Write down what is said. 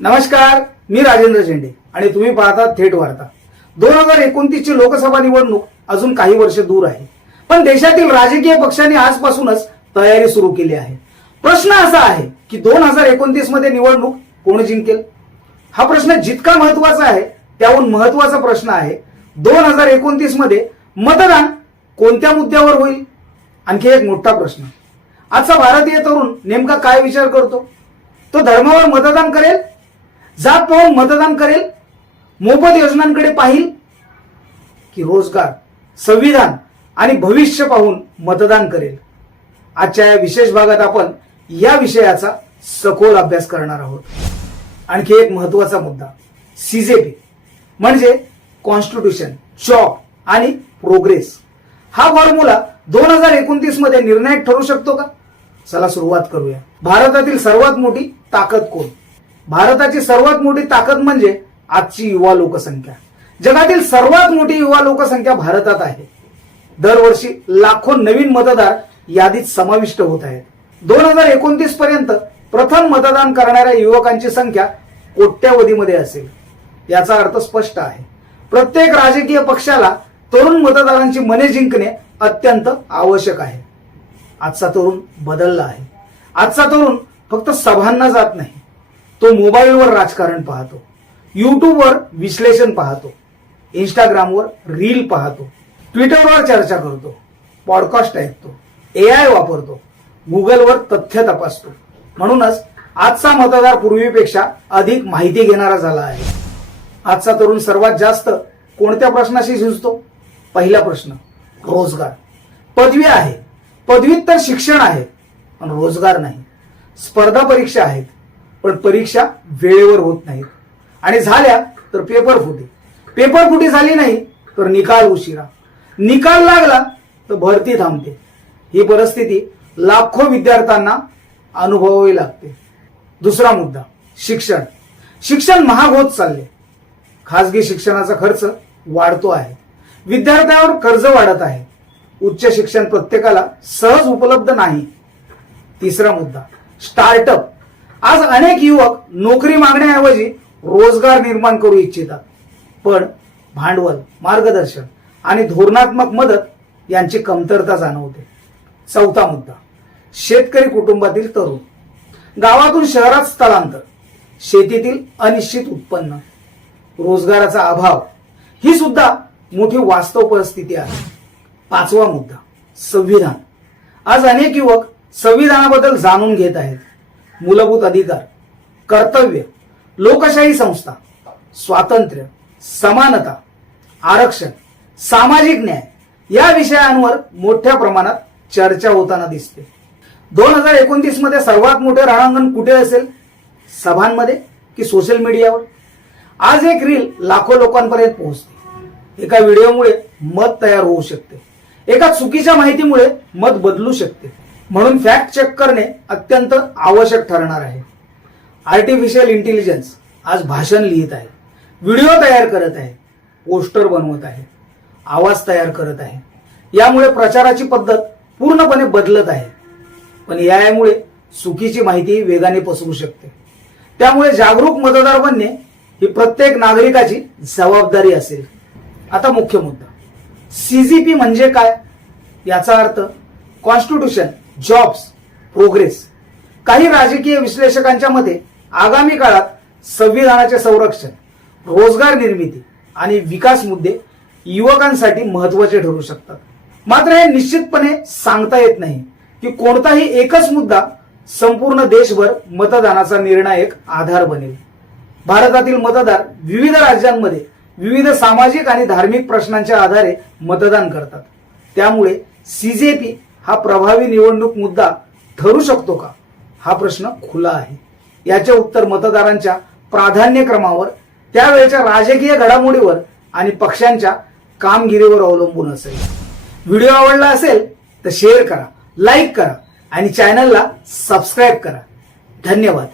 नमस्कार, मी राजेंद्र झेंडे आणि तुम्ही पाहता थेट वार्ता। 2029 ची लोकसभा निवडणूक अजून काही वर्ष दूर आहे, पण देशातील राजकीय पक्षांनी आजपासूनच तयारी सुरू केली आहे। प्रश्न असा आहे की 2029 मध्ये निवडणूक कोण जिंकेल? हा प्रश्न जितका महत्त्वाचा आहे त्याहून महत्त्वाचा प्रश्न आहे 2029 मध्ये मतदान कोणत्या मुद्द्यावर होईल? आणखी एक मोठा प्रश्न, आजचा भारतीय तरुण नेमका काय विचार करतो? तो धर्मावर मतदान करेल, जात पाहून मतदान करेल, मोफत योजनांकडे पाहिल की रोजगार, संविधान आणि भविष्य पाहून मतदान करेल? आजच्या या विशेष भागात आपण या विषयाचा सखोल अभ्यास करणार आहोत। आणखी एक महत्त्वाचा मुद्दा, सीजेपी म्हणजे कॉन्स्टिट्यूशन, जॉब आणि प्रोग्रेस हा फॉर्म्युला 2029 मध्ये निर्णायक ठरू शकतो का? चला सुरुवात करूया। भारतातील सर्वात मोठी ताकद कोण? भारताची सर्वात मोठी ताकद म्हणजे आजची युवा लोकसंख्या। जगातील सर्वात मोठी युवा लोकसंख्या भारतात आहे। दरवर्षी लाखो नवीन मतदार यादीत समाविष्ट होत आहेत। 2029 पर्यंत प्रथम मतदान करणाऱ्या युवकांची संख्या कोट्यावधीमध्ये असेल। याचा अर्थ स्पष्ट आहे, प्रत्येक राजकीय पक्षाला तरुण मतदारांची मने जिंकणे अत्यंत आवश्यक आहे। आजचा तरुण बदलला आहे। आजचा तरुण फक्त सभांना जात नाही, तो मोबाईलवर राजकारण पाहतो, युट्यूबवर विश्लेषण पाहतो, इंस्टाग्रामवर रील पाहतो, ट्विटरवर चर्चा करतो, पॉडकास्ट ऐकतो, एआय वापरतो, गुगलवर तथ्य तपासतो। म्हणूनच आजचा मतदार पूर्वीपेक्षा अधिक माहिती घेणारा झाला आहे। आजचा तरुण सर्वात जास्त कोणत्या प्रश्नाशी झुंजतो? पहिला प्रश्न, रोजगार। पदवी आहे, पदवीत तर शिक्षण आहे पण रोजगार नाही। स्पर्धा परीक्षा आहेत पण परीक्षा वेळेवर होत नाहीत, आणि झाल्या तर पेपर फुटी झाली नाही तर निकाल उशिरा, निकाल लागला तर भरती थांबते। ही परिस्थिती लाखो विद्यार्थ्यांना अनुभवावी लागते। दुसरा मुद्दा, शिक्षण महाग होत चालले। खासगी शिक्षणाचा खर्च वाढतो आहे, विद्यार्थ्यांवर कर्ज वाढत आहे, उच्च शिक्षण प्रत्येकाला सहज उपलब्ध नाही। तिसरा मुद्दा, स्टार्टअप। आज अनेक युवक नोकरी मागण्याऐवजी रोजगार निर्माण करू इच्छितात, पण भांडवल, मार्गदर्शन आणि धोरणात्मक मदत यांची कमतरता जाणवते। चौथा मुद्दा, शेतकरी कुटुंबातील तरुण। गावातून शहरात स्थलांतर, शेतीतील अनिश्चित उत्पन्न, रोजगाराचा अभाव ही सुद्धा मोठी वास्तव परिस्थिती आहे। पाचवा मुद्दा, संविधान। आज अनेक युवक संविधानाबद्दल जाणून घेत आहेत। मूलभूत अधिकार, कर्तव्य, लोकशाही संस्था, स्वातंत्र्य, समानता, आरक्षण, सामाजिक न्याय या विषयांवर मोठ्या प्रमाणात चर्चा होताना दिसते। 2029 मध्ये सर्वात मोठे रणांगण कुठे असेल? सभांमध्ये की सोशल मीडियावर? आज एक रील लाखो लोकांपर्यंत पोहोचते। एका व्हिडिओमुळे मत तयार होऊ शकते, एका चुकीच्या माहितीमुळे मत बदलू शकते। म्हणून फॅक्ट चेक करणे अत्यंत आवश्यक ठरणार आहे। आर्टिफिशियल इंटेलिजन्स आज भाषण लिहित आहे, व्हिडिओ तयार करत आहे, पोस्टर बनवत आहे, आवाज तयार करत आहे। यामुळे प्रचाराची पद्धत पूर्णपणे बदलत आहे, पण यामुळे चुकीची माहिती वेगाने पसरू शकते। त्यामुळे जागरूक मतदार बनणे ही प्रत्येक नागरिकाची जबाबदारी असेल। आता मुख्य मुद्दा, सीजेपी म्हणजे काय? याचा अर्थ कॉन्स्टिट्यूशन, जॉब्स, प्रोग्रेस। काही राजकीय विश्लेषकांच्या मते आगामी काळात संविधानाचे संरक्षण, रोजगार निर्मिती आणि विकास मुद्दे युवकांसाठी महत्त्वाचे ठरू शकतात। मात्र हे निश्चितपणे सांगता येत नाही की कोणताही एकच मुद्दा संपूर्ण देशभर मतदानाचा निर्णायक आधार बनेल। भारतातील मतदार विविध राज्यांमध्ये विविध सामाजिक आणि धार्मिक प्रश्नांच्या आधारे मतदान करतात। त्यामुळे सीजेपी हा प्रभावी निवडणूक मुद्दा ठरू शकतो का? हा प्रश्न खुला आहे। याचे उत्तर मतदारांच्या प्राधान्यक्रमावर, त्यावेळच्या राजकीय घडामोडीवर आणि पक्षांच्या कामगिरीवर अवलंबून असेल। व्हिडिओ आवडला असेल तर शेअर करा, लाईक करा आणि चॅनलला सबस्क्राईब करा। धन्यवाद।